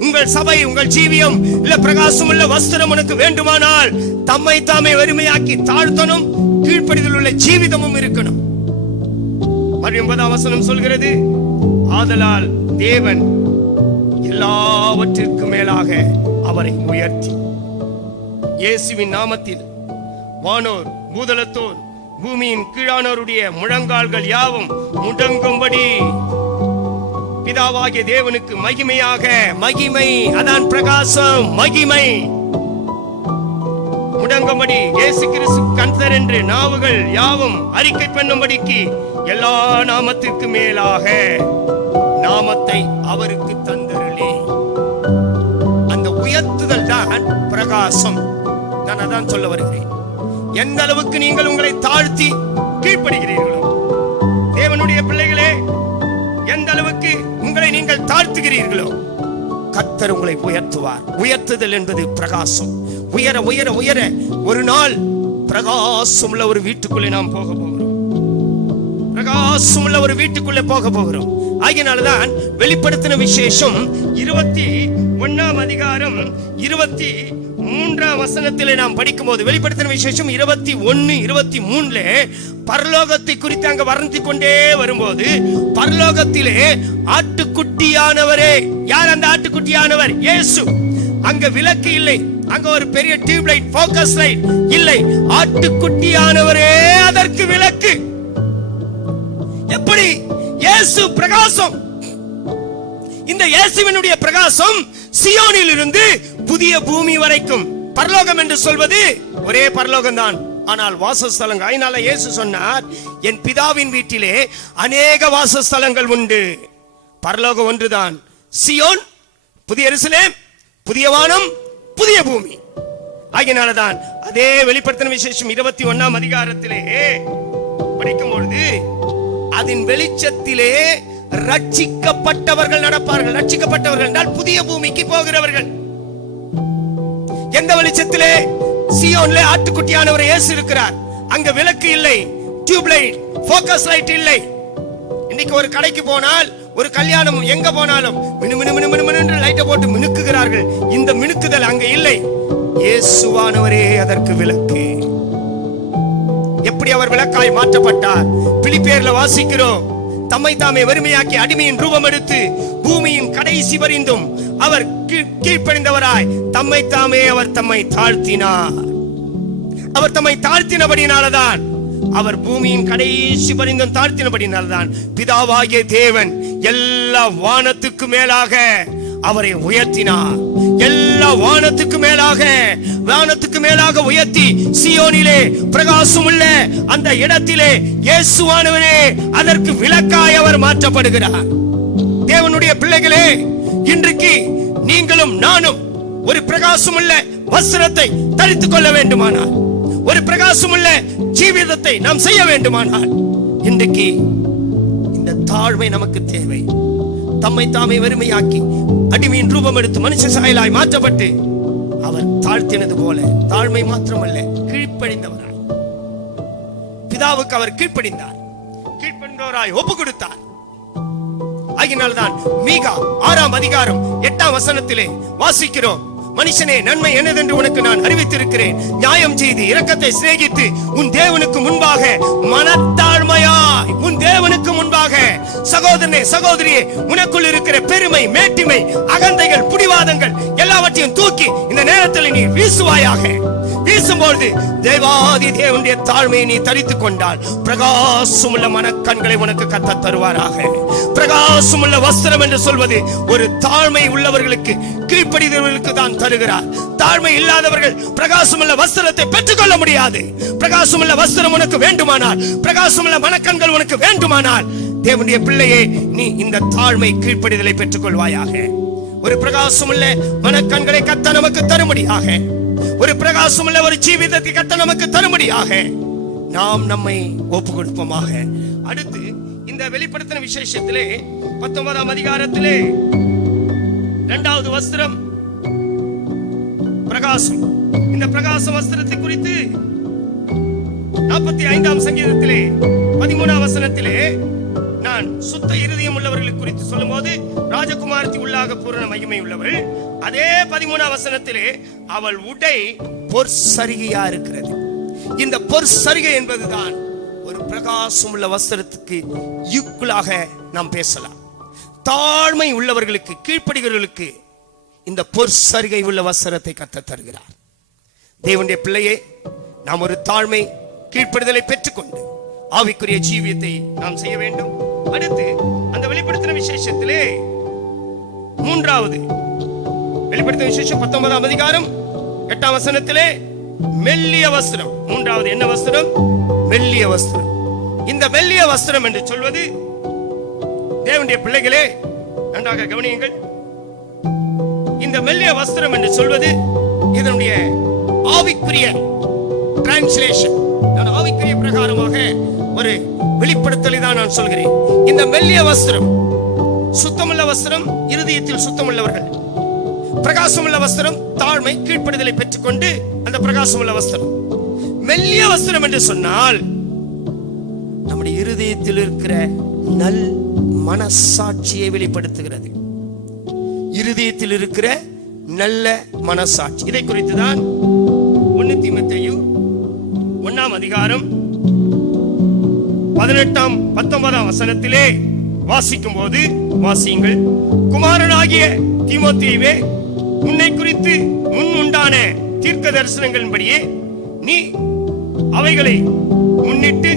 உங்கள் சபை, உங்கள் ஜீவியம் இல்ல பிரகாசம் உள்ள வஸ்திரம் உனக்கு வேண்டுமானால் தம்மை தாமே வெறுமையாக்கி தாழ்த்தணும், கீழ்ப்படிதல் உள்ள ஜீவிதமும் இருக்கணும். 9ஆம் வசனம் சொல்கிறது, ஆதலால் தேவன் எல்லாவற்றிற்கும் மேலாக அவரை உயர்த்தி இயேசுவின் நாமத்தில் வானோர் பூதலத்தோர் பூமியின் கீழானோருடைய முழங்கால்கள் யாவும் முடங்கும்படி பிதாவாகிய தேவனுக்கு மகிமையாக, மகிமை அதான் பிரகாசம், மகிமை முடங்கும்படி இயேசு கிறிஸ்து கர்த்தர் என்று நாவுகள் யாவும் அறிக்கை பண்ணும்படிக்கு எல்லா நாமத்திற்கு மேலாக நாமத்தை அவருக்கு தந்தருளே. அந்த உயர்த்துதல் தான் பிரகாசம். நான் அதான் சொல்ல வருகிறேன். எந்த அளவுக்கு நீங்கள் உங்களை தாழ்த்தி கீழ்ப்படுகிறீர்களோ, தேவனுடைய பிள்ளைகளே, எந்த அளவுக்கு உங்களை நீங்கள் தாழ்த்துகிறீர்களோ கர்த்தர் உங்களை உயர்த்துவார். உயர்த்துதல் என்பது பிரகாசம். உயர உயர உயர ஒரு நாள் பிரகாசம் உள்ள ஒரு வீட்டுக்குள்ளே நாம் போக போகிறோம். பிரகாசம் உள்ள ஒரு வீட்டுக்குள்ளே போக போகிறோம். ஆகினால்தான் வெளிப்படுத்தின விசேஷம் 21ஆம் அதிகாரம் 23ஆம் வசனத்திலே நாம் படிக்கும் போது, வெளிப்படுத்தின விசேஷம் 21:23 பரலோகத்தை குறித்து அங்க வர்ணித்து கொண்டே வரும்போது, பரலோகத்திலே ஆட்டுக்குட்டியானவரே, யார் அந்த ஆட்டுக்குட்டியானவர்? இயேசு. அங்க விளக்கு இல்லை, அங்க ஒரு பெரிய டியூப் லைட், போக்கஸ் லைட் இல்லை, ஆட்டுக்குட்டியானவரே அதற்கு விளக்கு. எப்படி? இயேசு பிரகாசம். இந்த இயேசுவினுடைய பிரகாசம் சியோனில் இருந்து புதிய பூமி வரைக்கும். பரலோகம் என்று சொல்வது ஒரே பரலோகம் தான், ஆனால் வாசஸ்தலங்கள். அதனால இயேசு சொன்னார், என் பிதாவின் வீட்டிலே அநேக வாசஸ்தலங்கள் உண்டு. பரலோகம் ஒன்றுதான், சியோன், புதிய எருசலேம், புதிய வானம், புதிய பூமி. ஆகினால்தான் அதே வெளிப்படுத்தின விசேஷம் 21ஆம் அதிகாரத்திலே படிக்கும் பொழுது, அதன் வெளிச்சத்திலே ரட்சிக்கப்பட்டவர்கள் நடப்பார்கள். ரட்சிக்கப்பட்டவர்கள் என்றால் புதிய பூமிக்கு போகிறவர்கள். எந்த வெளிச்சத்திலே? சியோன்ல ஆட்டுக்குட்டியானவர் இயேசு இருக்கிறார். அங்க விளக்கு இல்லை, டியூப் லைட், போக்கஸ் லைட் இல்லை. இன்னைக்கு ஒரு கடைக்கு போனால், ஒரு கல்யாணம் எங்க போனாலும் மினு மினு மினு மினு மினு லைட்டை போட்டு மினுக்குகிறார்கள். இந்த மினுக்குதல் அங்க இல்லை. இயேசுவானவரே அதற்கு விளக்கு. எப்படி அவர் விளக்காய் மாற்றப்பட்டார்? பிலிப்பியர்ல வாசிக்கிறோம், தம்மை தாமே வெறுமையாக்கி அடிமையின் ரூபம் எடுத்து பூமியின் கடைசி வரிந்தும் அவர் கீழ்ப்படிந்தவராய் தம்மை தாமே அவர் தம்மை தாழ்த்தினார். அவர் தம்மை தாழ்த்தினபடினால்தான், அவர் பூமியின் கடைசி வரிந்தும் தாழ்த்தினபடினால்தான் பிதாவாகிய தேவன் எல்லா வானத்துக்கு மேலாக அவரை உயர்த்தினார். எல்லா வானத்துக்கு மேலாக உயர்த்தி சியோனிலே பிரகாசம் உள்ள அந்த இடத்திலே இயேசுவானவரே அதற்கு விளக்காய் அவர் மாற்றப்படுகிறார். தேவனுடைய பிள்ளைகளே, இன்றைக்கு நீங்களும் நானும் ஒரு பிரகாசம் உள்ள வஸ்திரத்தை தரித்துக் கொள்ள வேண்டுமானால், ஒரு பிரகாசம் உள்ள ஜீவிதத்தை நாம் செய்ய வேண்டுமானால், இன்றைக்கு இந்த தாழ்மை நமக்கு தேவை. தம்மை தாமே வெறுமையாக்கி அடிமையின் ரூபம் எடுத்து மனுஷ சாயலாய் மாற்றப்பட்டு அவர் தாழ்த்தினது போல தாழ்மை மாத்திரமல்ல, கீழ்ப்படிந்தவராய் பிதாவுக்கு அவர் கீழ்ப்படிந்தார். கீழ்ப்படிந்தவராய் ஒப்பு கொடுத்தார். ஆகினால்தான் மீகா 6ஆம் அதிகாரம் 8ஆம் வசனத்திலே வாசிக்கிறோம், மனுஷனே, நன்மை என்னதென்று உனக்கு நான் அறிவித்திருக்கிறேன். நியாயம் செய்து இரக்கத்தை சிநேகித்து உன் தேவனுக்கு முன்பாக மனத்தாழ்மையாய், உன் தேவனுக்கு முன்பாக. சகோதரனே, சகோதரியே, உனக்குள் இருக்கிற பெருமை, மேட்டிமை, அகந்தைகள், புடிவாதங்கள் எல்லாவற்றையும் தூக்கி இந்த நேரத்தில் நீ வீசுவாயாக. வீசும்போது தேவாதி தேவனுடைய தாழ்மையை நீ தரித்துக் கொண்டால் பிரகாசமுள்ள மனக்கண்களை உனக்கு கர்த்தர் தருவாராக. பிரகாசமுள்ள வஸ்திரம் என்று சொல்வது ஒரு தாழ்மை உள்ளவர்களுக்கு, கீழ்ப்படிதவர்களுக்கு தான் தருகிறார். தாழ்மை இல்லாதவர்கள் பிரகாசமுள்ள வஸ்திரத்தை பெற்றுக்கொள்ள முடியாது. பிரகாசமுள்ள வஸ்திரம் உனக்கு வேண்டுமானால், பிரகாசமுள்ள மனக்கண்கள் உனக்கு வேண்டுமானால், தேவனுடைய பிள்ளையே, நீ இந்த தாழ்மை கீழ்ப்படிதலை பெற்றுக்கொள்வாயாக. ஒரு பிரகாசமுள்ள மனக்கண்களை கர்த்தர் நமக்கு தரும்படியாக, ஒரு பிரகாசமுள்ள ஒரு ஜீவிதத்தை கர்த்தர் நமக்கு தரும்படியாக நாம் நம்மை ஒப்பு கொடுப்போமாக. அடுத்து இந்த வெளிப்படுத்தின விசேஷத்திலே 19ஆம் அதிகாரத்திலே 2வது வஸ்திரம் பிரகாசம். இந்த பிரகாச வஸ்திரத்தை குறித்து 45ஆம் சங்கீதத்திலே 13ஆம் வசனத்திலே நான் சுத்த இருதயம் உள்ளவர்களுக்கு குறித்து சொல்லும் போது ராஜகுமாரத்தி உள்ளாக பூரண மகிமை உள்ளவள். அதே 13ஆம் வசனத்திலே அவள் உடை பொற்சரிகையா இருக்கிறது. இந்த பொற்சரிகை என்பதுதான் ஒரு பிரகாசம் உள்ள வஸ்திரத்துக்கு ஈக்குவலாக நாம் பேசலாம். தாழ்மை உள்ளவர்களுக்கு, கீழ்ப்படிகளுக்கு இந்த பொற்சரிகை உள்ள வஸ்திரத்தை கர்த்தர் தருகிறார். தேவனுடைய பிள்ளையே, நாம் ஒரு தாழ்மை கீழ்ப்படிதலை பெற்றுக்கொண்டு ஆவிக்குரிய ஜீவியத்தை நாம் செய்ய வேண்டும். அடுத்து அந்த வெளிப்படுத்தின விசேஷத்திலே 3வது வெளிப்படுத்தின விசேஷம் 19ஆம் அதிகாரம் 8ஆம் வசனத்திலே மெல்லிய வஸ்திரம். 3வது என்ன வஸ்திரம்? மெல்லிய வஸ்திரம். இந்த மெல்லிய வஸ்திரம் என்று சொல்வது, தேவனுடைய பிள்ளைகளே நன்றாக கவனியுங்கள், இந்த மெல்லிய வஸ்திரம் என்று சொல்வது இதனுடைய ஆவிக்குரிய டிரான்ஸ்லேஷன். நான் ஆவிக்குரிய பிரகாரமாக ஒரு வெளிப்படுத்தலை தான் நான் சொல்கிறேன். இந்த மெல்லிய வஸ்திரம், சுத்தமுள்ள வஸ்திரம் இருதயத்தில் சுத்தமுள்ளவர்கள், பிரகாசமுள்ள வஸ்திரம் தாழ்மை கீழ்ப்படிதலை பெற்றுக்கொண்டு அந்த பிரகாசமுள்ள வஸ்திரம். மெல்லிய வஸ்திரம் என்று சொன்னால் நம்முடைய இருதயத்தில் இருக்கிற நல் மனசாட்சியை வெளிப்படுத்துகிறது. இருதயத்தில் இருக்கிற நல்ல மனசாட்சி. இதை குறித்து தான் 1 தீமோத்தேயு 1ஆம் அதிகாரம் 18ஆம் 19ஆம் வசனத்திலே வாசிக்கும் போது, வாசியுங்கள். குமாரனாகிய தீமோத்தேயுவே, உன்னை குறித்து முன் உண்டான தீர்க்க தரிசனங்களின்படியே நீ அவைகளை முன்னிட்டு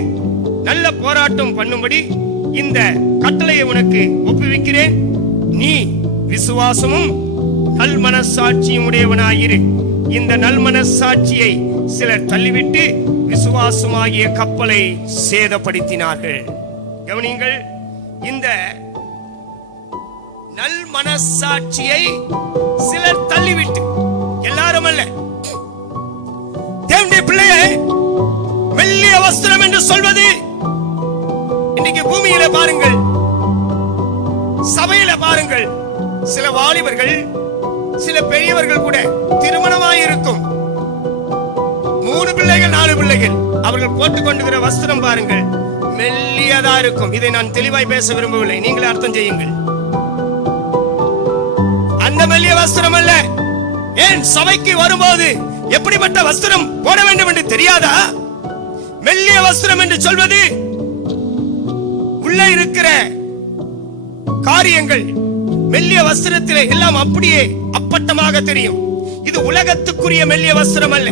நல்ல போராட்டம் பண்ணும்படி இந்த கட்டளையை உனக்கு ஒப்புவிக்கிறேன். நீ விசுவாசமும் நல் மனசாட்சியும் உடையவனாயிரு. இந்த நல் மனசாட்சியை சிலர் தள்ளிவிட்டு விசுவாசமாகிய கப்பலை சேதப்படுத்தினார்கள். கவனியுங்கள், இந்த நல் மனசாட்சியை சிலர் தள்ளிவிட்டு, எல்லாரும் அல்ல, தேவனுடைய பிள்ளையை மெல்லிய வஸ்திரம் என்று சொல்வது இன்னைக்கு பூமியில பாருங்கள், சபையில பாருங்கள், சில வாலிபர்கள், சில பெரியவர்கள் கூட திருமணமாயிருக்கும் 3 பிள்ளைகள் 4 பிள்ளைகள், அவர்கள் போட்டுக் கொண்டுகிற வஸ்திரம் பாருங்கள், மெல்லியதா இருக்கும். இதை நான் தெளிவாய் பேச விரும்பவில்லை, நீங்களே அர்த்தம் செய்யுங்கள். அந்த மெல்லிய வஸ்திரம் அல்ல. ஏன் சபைக்கு வரும்போது எப்படிப்பட்ட வஸ்திரம் போட வேண்டும் என்று தெரியாதா? மெல்லிய வஸ்திரம் என்று சொல்வது உள்ள இருக்கிற காரியங்கள் மெல்லிய வஸ்திரத்திலே எல்லாம் அப்படியே அப்பட்டமாக தெரியும். இது உலகத்துக்குரிய மெல்லிய வஸ்திரம் அல்ல,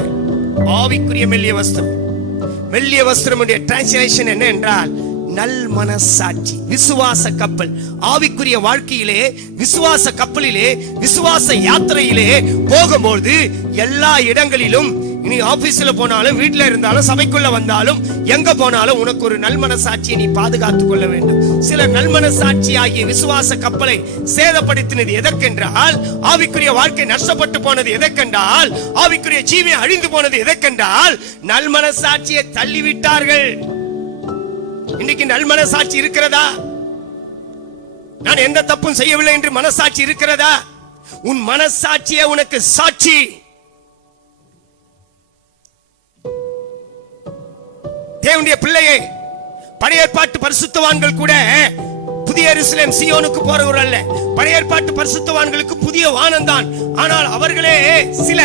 ஆவிக்குரிய மெல்லிய வஸ்திரம். மெல்லிய வஸ்திரமுடைய டிரான்ஸ்லேஷன் என்ன என்றால் நல் மனசாட்சி, விசுவாச கப்பல். ஆவிக்குரிய வாழ்க்கையிலே, விசுவாச கப்பலிலே, விசுவாச யாத்திரையிலே போகும்போது எல்லா இடங்களிலும், நீ ஆபீஸ்ல போனாலும், வீட்டுல இருந்தாலும், சபைக்குள்ள வந்தாலும், எங்க போனாலும் உனக்கு ஒரு நல்மனசாட்சியை நீ பாதுகாத்துக் கொள்ள வேண்டும். சில நல்மனசாட்சி ஆகிய விசுவாச கப்பலை சேதப்படுத்தினது எதற்கென்றால், ஆவிக்குரிய வாழ்க்கை நஷ்டப்பட்டு போனது எதற்கென்றால், ஆவிக்குரிய ஜீவியம் அழிந்து போனது எதற்கென்றால், நல்மனசாட்சியை தள்ளிவிட்டார்கள். இன்னைக்கு நல்மனசாட்சி இருக்கிறதா? நான் எந்த தப்பும் செய்யவில்லை என்று மனசாட்சி இருக்கிறதா? உன் மனசாட்சியே உனக்கு சாட்சி. தேவனுடைய பிள்ளையே, பழைய ஏற்பாட்டு பரிசுத்தவான்கள் கூட புதிய எருசலேம் சீயோனுக்கு போறவர் அல்ல. பழைய ஏற்பாட்டு பரிசுத்தவான்களுக்கு புதிய வானம் தான். ஆனால் அவர்களே சில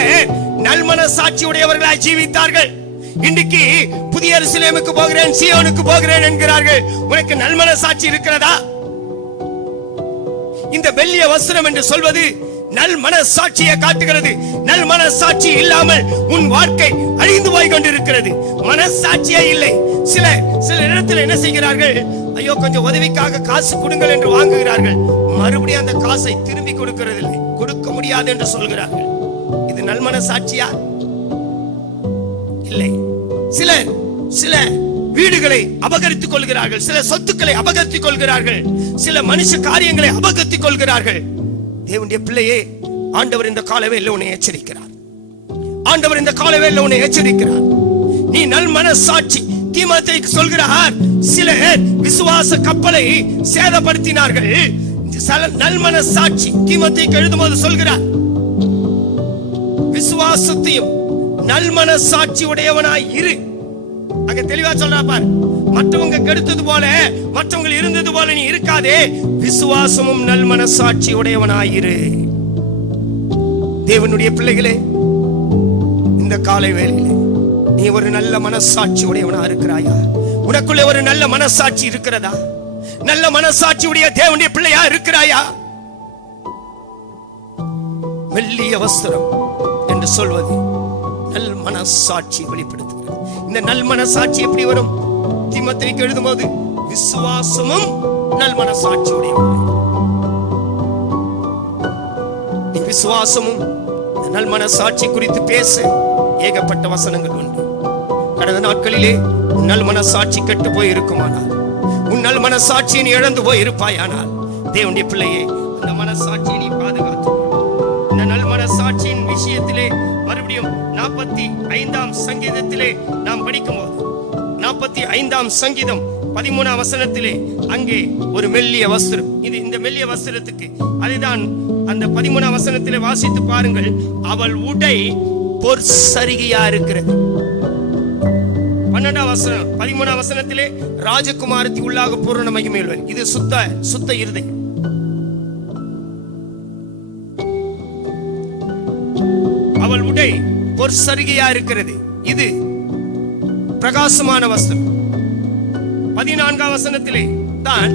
நல்மன சாட்சி உடையவர்களாய் ஜீவித்தார்கள். இன்றைக்கு புதிய எருசலேமுக்கு போகிறேன், சீயோனுக்கு போகிறேன் என்கிறார்கள். உனக்கு நல்மன சாட்சி இருக்கிறதா? இந்த வெள்ளிய வஸ்திரம் என்று சொல்வது நல் மனசாட்சியை காட்டுகிறது. நல் மனசாட்சி இல்லாமல் உன் வாழ்க்கை அழிந்து போய் கொண்டிருக்கிறது. மனசாட்சியே இல்லை. சில இடத்துல என்ன செய்கிறார்கள்? ஐயோ கொஞ்சம் உதவிக்காக காசு கொடுங்கள் என்று வாங்குகிறார்கள். மறுபடியும் அந்த காசை திரும்பி கொடுக்கிறதில்லை. கொடுக்க முடியாது என்று சொல்கிறார்கள். இது நல் மனசாட்சியா? இல்லை. சில வீடுகளை அபகரித்துக் கொள்கிறார்கள், சில சொத்துக்களை அபகரித்துக் கொள்கிறார்கள், சில மனுஷ காரியங்களை அபகரித்துக் கொள்கிறார்கள். தேவனுடைய பிள்ளையே, ஆண்டவர் இந்த காலவேளையில் உன்னை எச்சரிக்கிறார். ஆண்டவர் இந்த காலவேளையில் உன்னை எச்சரிக்கிறார். நீ நல் மனசாட்சி. தீமோத்தேயுக்கு சொல்கிறார், சில விசுவாச கப்பலை சேதப்படுத்தினார்கள். நல் மனசாட்சி தீமோத்தேயுக்கு எழுதும்போது சொல்கிறார், விசுவாசத்தையும் நல் மனசாட்சி உடையவனாய் இரு. அங்க தெளிவா சொல்றா பார். மற்றவங்க கெடுத்தது போல, மற்றவங்க இருந்தது போல நீ இருக்காதே. விசுவாசமும் நல் மனசாட்சி உடையவனாயிரு. தேவனுடைய பிள்ளைகளே, இந்த காலை வேளையிலே நீ ஒரு நல்ல மனசாட்சி உடையவனா இருக்கிறாயா? உனக்குள்ளே ஒரு நல்ல மனசாட்சி இருக்கிறதா? நல்ல மனசாட்சி உடைய தேவனுடைய பிள்ளையா இருக்கிறாயா? மெல்லிய வஸ்திரம் என்று சொல்வது நல் மனசாட்சி வெளிப்படுத்துகிறது. இந்த நல் மனசாட்சி எப்படி வரும்? தீமோத்தேயுக்கு எழுதும்போது விசுவாசமும் நல் மனசாட்சி உடையவன். நீ விசுவாசமும் நல் மனசாட்சி குறித்து பேச ஏகப்பட்ட வசனங்கள் உண்டு. கடந்த நாட்களிலே உன் நல் மனசாட்சி கெட்டு போய் இருக்குமானால், உன் நல் மனசாட்சியை நீ இழந்து போய் இருப்பாயானால், தேவனுடைய பிள்ளையே, அந்த மனசாட்சியை நீ பாதுகாத்து. இந்த நல் மனசாட்சியின் விஷயத்திலே மறுபடியும் 45ஆம் சங்கீதத்திலே நாம் படிக்கும்போது, 45ஆம் சங்கீதம் 13ஆம் வசனத்திலே அங்கே ஒரு மெல்லிய வஸ்திரம். இது இந்த மெல்லிய வஸ்திரத்துக்கு அதுதான் அந்த 13ஆம் வசனத்திலே வாசித்து பாருங்கள். அவள் உடை பொற்சரிகையா இருக்கிறது. 12ஆம் வசனம் 13ஆம் வசனத்திலே ராஜகுமாரத்தி உள்ளாக பூரண மகிமையுள்ளவர். இது சுத்த இருதயம். அவள் உடை பொற்சரிகையா இருக்கிறது. இது பிரகாசமான வஸ்திரம். 14ஆம் வசனத்திலே தான்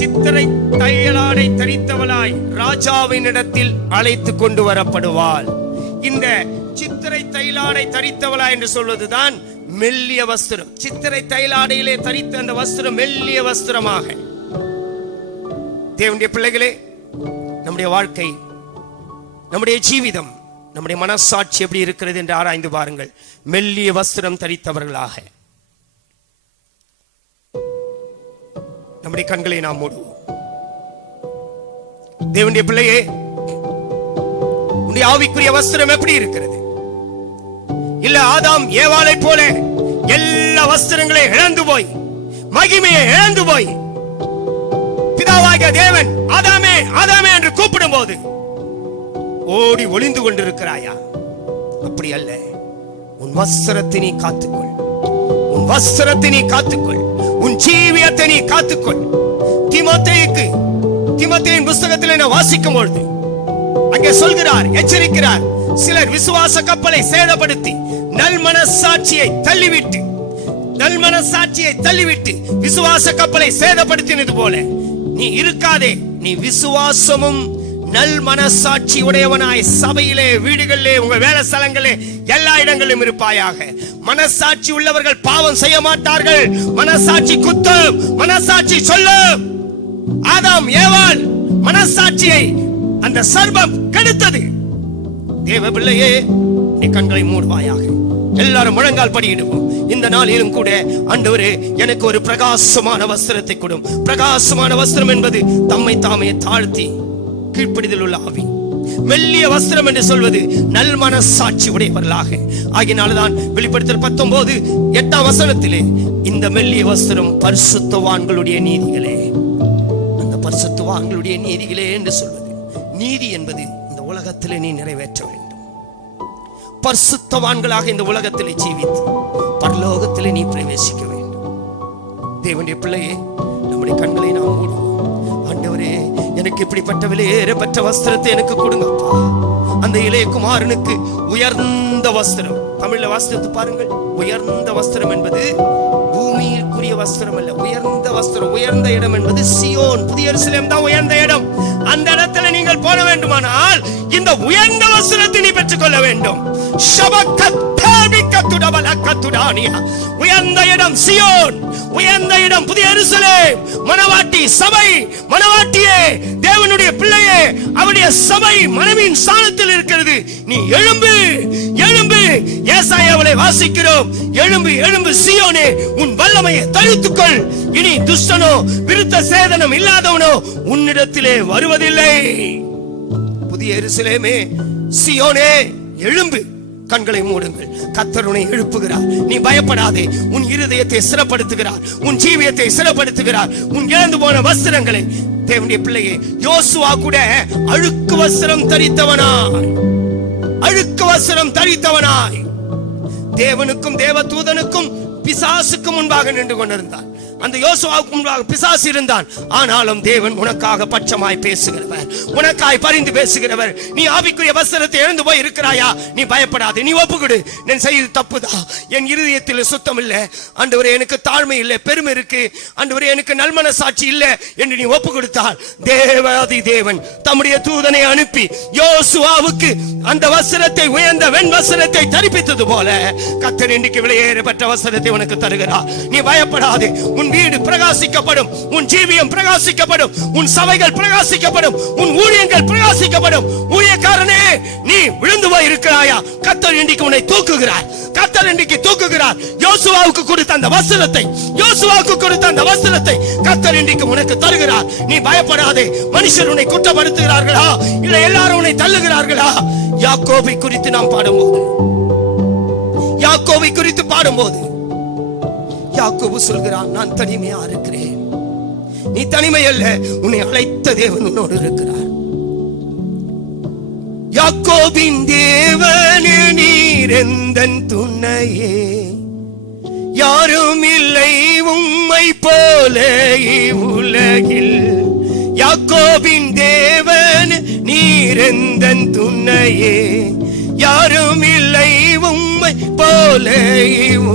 சித்திரை தையலாடை தரித்தவளாய் ராஜாவின் இடத்தில் அழைத்து கொண்டு வரப்படுவாள். இந்த சித்திரை தையலாடை தரித்தவளாய் என்று சொல்வதுதான் மெல்லிய வஸ்திரம். சித்திரை தையலாடையிலே தரித்த அந்த வஸ்திரம் மெல்லிய வஸ்திரமாக. தேவனுடைய பிள்ளைகளே, நம்முடைய வாழ்க்கை, நம்முடைய ஜீவிதம், நம்முடைய மனசாட்சி எப்படி இருக்கிறது என்று ஆராய்ந்து பாருங்கள். மெல்லிய வஸ்திரம் தரித்தவர்களாக நம்முடைய கண்களை நாம் மூடுவோம். தேவனுடைய பிள்ளையே, உன்னுடைய ஆவிக்குரிய வஸ்திரம் எப்படி இருக்கிறது? இல்ல ஆதாம் ஏவாளை போல எல்லா வஸ்திரங்களை இழந்து போய், மகிமையை இழந்து போய், பிதாவாகிய தேவன் ஆதாமே ஆதாமே என்று கூப்பிடும் போது ஓடி ஒளிந்து கொண்டிருக்கிறாயா? அப்படி அல்ல. உன் வஸ்திரத்தை நீ காத்துக்கொள். உன் வஸ்திரத்தை நீ காத்துக்கொள். உன் ஜீவியத்தை நீ காத்துக்கொள். தீமோத்தேயுவின் புஸ்தகத்தில் நான் வாசிக்கும் பொழுது அங்கே சொல்கிறார், எச்சரிக்கிறார். சிலர் விசுவாச கப்பலை சேதப்படுத்தி நல் மனசாட்சியை தள்ளிவிட்டு விசுவாச கப்பலை சேதப்படுத்தினது போல நீ இருக்காதே. நீ விசுவாசமும் நல் மனசாட்சி உடையவனாய் சபையிலே, வீடுகளிலே, உங்க வேலை ஸ்தலங்களே, எல்லா இடங்களிலும் இருப்பாயாக. மனசாட்சி உள்ளவர்கள் பாவம் செய்ய மாட்டார்கள். மனசாட்சி குத்தும், மனசாட்சி சொல்லும். ஆதாம் ஏவாள் மனசாட்சியை அந்த சர்பம் கெடுத்தது. தேவ பிள்ளையே, நீ கண்களை மூடுவாயாக. எல்லாரும் முழங்கால் படியிடுவோம். இந்த நாளிலும் கூட ஆண்டவரே, எனக்கு ஒரு பிரகாசமான வஸ்திரத்தை கொடும். பிரகாசமான வஸ்திரம் என்பது தம்மை தாமே தாழ்த்தி கீழ்ப்படிதல் உள்ள ஆவி. மெல்லிய வஸ்திரம் என்று சொல்வது நல் மனசாட்சி உடையவர்களாக. ஆகினால்தான் வெளிப்படுத்தல் 19:8 வசனத்திலே இந்த மெல்லிய வஸ்திரம் பரிசுத்தவான்களுடைய நீதிகளே, அந்த பரிசுத்தவான்களுடைய நீதிகளே என்று சொல்வது. நீதி என்பது இந்த உலகத்திலே நீ நிறைவேற்ற வேண்டும். பரிசுத்தவான்களாக இந்த உலகத்திலே ஜீவித்து பரலோகத்திலே நீ பிரவேசிக்க வேண்டும். தேவனுடைய பிள்ளையே, நம்முடைய கண்களை நாம் மூடுவோம். ஆண்டவரே, எனக்கு இப்படிப்பட்ட விலையேறப்பட்ட வஸ்திரத்தை எனக்கு கொடுங்கப்பா. அந்த இளைய குமாரனுக்கு உயர்ந்த வஸ்திரம், தமிழ்ல வாஸ்திரத்தை பாருங்கள். உயர்ந்த வஸ்திரம் என்பது பூமிக்குரிய வஸ்திரம் அல்ல. உயர்ந்த வஸ்திரம், உயர்ந்த இடம் என்பது சியோன், புதிய எருசலேம் தான் உயர்ந்த இடம். அந்த இடத்துல நீங்கள் போக வேண்டுமானால் இந்த உயர்ந்த வஸ்திரத்தை நீ பெற்றுக்கொள்ள வேண்டும். உயர்ந்த இடம் சியோன், உயர்ந்த இடம் புதிய எருசலேம். மணவாட்டி சபை, மணவாட்டியே, தேவனுடைய பிள்ளையே, அவருடைய சபை மனைவியின் ஸ்தானத்தில் இருக்கிறது. நீ எழும்பு, எழும்பு. ஏசாயாவிலே வாசிக்கிறோம், எழும்பு எழும்பு சீயோனே, உன் வல்லமையை தரித்துக்கொள். இனி துஷ்டனோ விருத்த சேதனம் இல்லாதவனோ உன்னிடத்திலே வருவதில்லை. புதிய எருசலேமே, சீயோனே, எழும்பு. கண்களை மூடுங்கள். கர்த்தர் உன்னை எழுப்புகிறார். நீ பயப்படாதே. உன் இருதயத்தை ஸ்திரப்படுத்துகிறார், உன் ஜீவியத்தை ஸ்திரப்படுத்துகிறார். உன் இழந்து போன வஸ்திரங்களை, தேவனுடைய பிள்ளையே, யோசுவா கூட அழுக்கு வஸ்திரம் தரித்தவனாய், அழுக்கு வஸ்திரம் தரித்தவனாய் தேவனுக்கும் தேவ தூதனுக்கும் பிசாசுக்கு முன்பாக நின்று கொண்டிருந்தான். அந்த யோசுவாவுக்கு முன்பாக பிசாசு இருந்தான். ஆனாலும் தேவன் உனக்காக பட்சமாய் பேசுகிறவர், உனக்காய் பரிந்து பேசுகிறவர். நீ ஆவிக்குரிய வஸ்திரத்தை இழந்து போய் இருக்கிறாயா? நீ பயப்படாதே, நீ ஒப்புக்கொடு. நான் செய்து தப்புதான், என் இருதயத்தில் சுத்தம் இல்லை ஆண்டவரே, எனக்கு தாழ்மை இல்லை, பெருமை இருக்கு ஆண்டவரே, எனக்கு நல்மனசாட்சி இல்லை என்று நீ ஒப்பு கொடுத்தால், தேவாதி தேவன் தம்முடைய தூதனை அனுப்பி யோசுவாவுக்கு அந்த வஸ்திரத்தை, உயர்ந்த வெண் வஸ்திரத்தை தரிப்பித்தது போல கர்த்தர் இன்றைக்கு விலையேறப்பட்ட வஸ்திரத்தை உனக்கு தருகிறார். நீ பயப்படாதே. உன் வீடு பிரகாசிக்கப்படும், உன் ஜீவியம் பிரகாசிக்கப்படும், உன் சபைகள் பிரகாசிக்கப்படும், உன் ஊழியங்கள் பிரகாசிக்கப்படும். ஊழியக்காரனே, நீ விழுந்து போய் இருக்கிறாயா? கர்த்தர் இன்றைக்கு உன்னை தூக்குகிறார். கர்த்தர் இன்றைக்கு தூக்குகிறார். யோசுவாவுக்கு கொடுத்த அந்த வஸ்திரத்தை, யோசுவாவுக்கு கொடுத்த அந்த வஸ்திரத்தை கர்த்தர் இன்றைக்கு உனக்கு தருகிறார். நீ பயப்படாதே. மனுஷர் உன்னை குற்றப்படுத்துகிறார்களா? இல்ல எல்லாரும் உன்னை தள்ளுகிறார்களா? யாக்கோபை குறித்து நாம் பாடும்போது, யாக்கோபை குறித்து பாடும்போது யாக்கோபு சொல்கிறான், நான் தனிமையா இருக்கிறேன். நீ தனிமை அல்ல, உன்னை அழைத்த தேவன் உன்னோடு இருக்கிறார். யாக்கோபின் தேவனே, நீர் எந்தன் துணையே, யாரும் இல்லை உம்மை போல உலகில். யாக்கோபின் தேவன் நீர் எந்தன் துணையே, யாரும் இல்லை உம்மை போல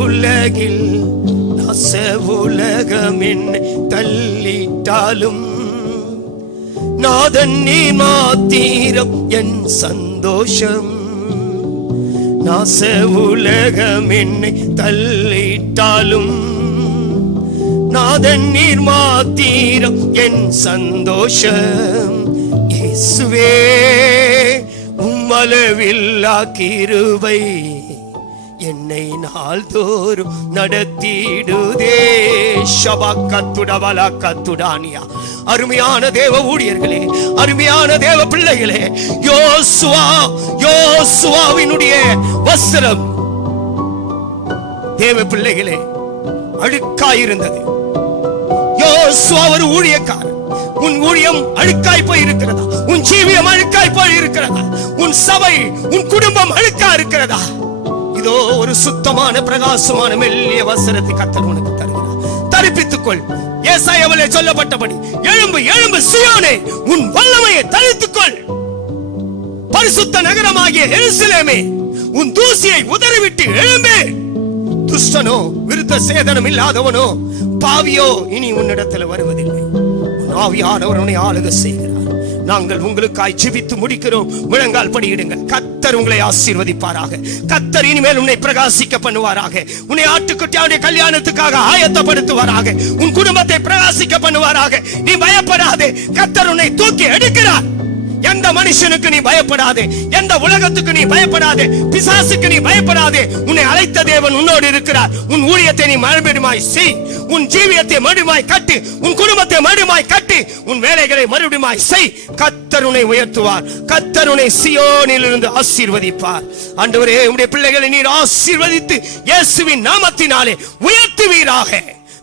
உலகில். உலகம் என்னை தள்ளிட்டாலும் நாதன் நீ மாத்திரம் என் சந்தோஷம். நாச உலகம் என்னை தள்ளிட்டாலும் நாதன் நீர் மாத்திரம் என் சந்தோஷம். இயேசுவே, உம்மளவில்லா கிருபை என்னை நாள்தோறும் நடத்திடுதே. ஷபக்கத்துடவலக்கத்துடானியா. அருமையான தேவ ஊழியர்களே, அருமையான தேவ பிள்ளைகளே, யோசுவாவினுடைய வஸ்திரம் தேவ பிள்ளைகளே அழுக்காயிருந்தது. யோசுவா ஒரு ஊழியக்காரன். உன் ஊழியம் அழுக்காய் போய் இருக்கிறதா? உன் ஜீவியம் அழுக்காய் போய் இருக்கிறதா? உன் சபை, உன் குடும்பம் அழுக்கா இருக்கிறதா? இதோ ஒரு சுத்தமான பிரகாசமான மெல்லிய வஸ்திரத்தை கர்த்தர் உனக்கு தருகிறார். தரிப்பித்துக்கொள். ஏசாயாவிலே சொல்லப்பட்டபடி, எழும்பு எழும்பு சீயோனே, உன் வல்லமையை தரித்துக்கொள். பரிசுத்த நகரமாகிய எருசலேமே, உன் தூசியை உதறிவிட்டு எழும்பு. துஷ்டனோ விருத்த சேதனம் இல்லாதவனோ பாவியோ இனி உன்னிடத்தில் வருவதில்லை. உன் ஆவியானவர் உன்னை ஆளுகை செய்கிறார். நாங்கள் உங்களுக்காய் ஜெபித்து முடிக்கிறோம். முழங்கால் படியிடுங்கள். கர்த்தர் உங்களை ஆசீர்வதிப்பாராக. கர்த்தர் இனிமேல் உன்னை பிரகாசிக்க பண்ணுவாராக. உன்னை ஆட்டுக்குட்டியாவுடைய கல்யாணத்துக்காக ஆயத்தப்படுத்துவாராக. உன் குடும்பத்தை பிரகாசிக்க பண்ணுவாராக. நீ பயப்படாதே. கர்த்தர் உன்னை தூக்கி எடுக்கிறார். எந்த மனுஷனுக்கு நீ பயப்படாதே, எந்த உலகத்துக்கு நீ பயப்படாதே, பிசாசுக்கு நீ பயப்படாதே. உன்னை அழைத்த தேவன் உன்னோடு இருக்கிறார். உன் ஊழியத்தை நீ மறுபடியுமாய் செய். உன் ஜீவியத்தை மறுபடியுமாய் கட்டு. உன் குடும்பத்தை மறுபடியுமாய் கட்டு. உன் வேலைகளை மறுபடியுமாய் செய். கர்த்தர் உன்னை உயர்த்துவார். கர்த்தர் உன்னை சீயோனில் இருந்து ஆசீர்வதிப்பார். ஆண்டவரே, உம்முடைய பிள்ளைகளை நீர் ஆசீர்வதித்து இயேசுவின் நாமத்தினாலே உயர்த்துவீராக,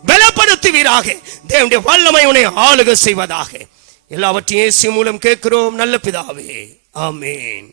பலப்படுத்துவீராக. தேவனுடைய வல்லமை உன்னை ஆளுகை செய்வதாக. எல்லாவற்றையும் இயேசு மூலம் கேட்கிறோம் நல்ல பிதாவே, ஆமென்.